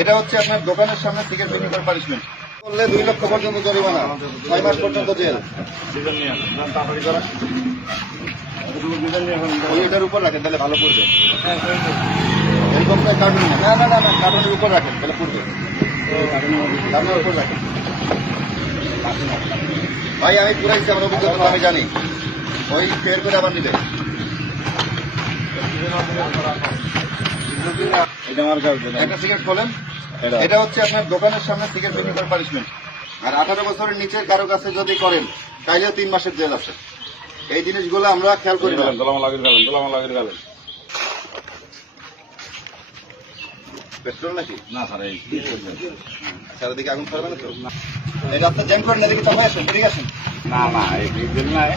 এটা হচ্ছে আপনার দোকানের সামনে সিগারেট বিক্রি করে পানিশমেন্ট করলে 2 লক্ষ পর্যন্ত জরিমানা, 6 মাস পর্যন্ত জেল। এটার উপর রাখেন তাহলে ভালো পড়বে। এরকম কার্টুন না না না না কার্টুনের উপর রাখেন তাহলে পড়বে। কার্টুনের উপর রাখেন ভাই, আমি পুরাইছি আমার অভিজ্ঞতা আমি জানি। ওই ফের করে আবার নিবে। একটা সিগারেট খোলেন। এটা হচ্ছে আপনার দোকানের সামনে সিগারেট বিক্রি করে পানিশমেন্ট। আর 18 বছরের নিচে কারো কাছে যদি করেন তাইলেও 3 মাসের জেল আছে। এই জিনিসগুলো আমরা খেয়াল করি না। পেট্রোল নাকি না স্যার, এই চারিদিকে আগুন ছাড়বে না তো? এই রাস্তা জ্যাম করেন না, দেখি তো হয়ে আসেন, ঠিক আসেন। না না এই ডিজেল নাই।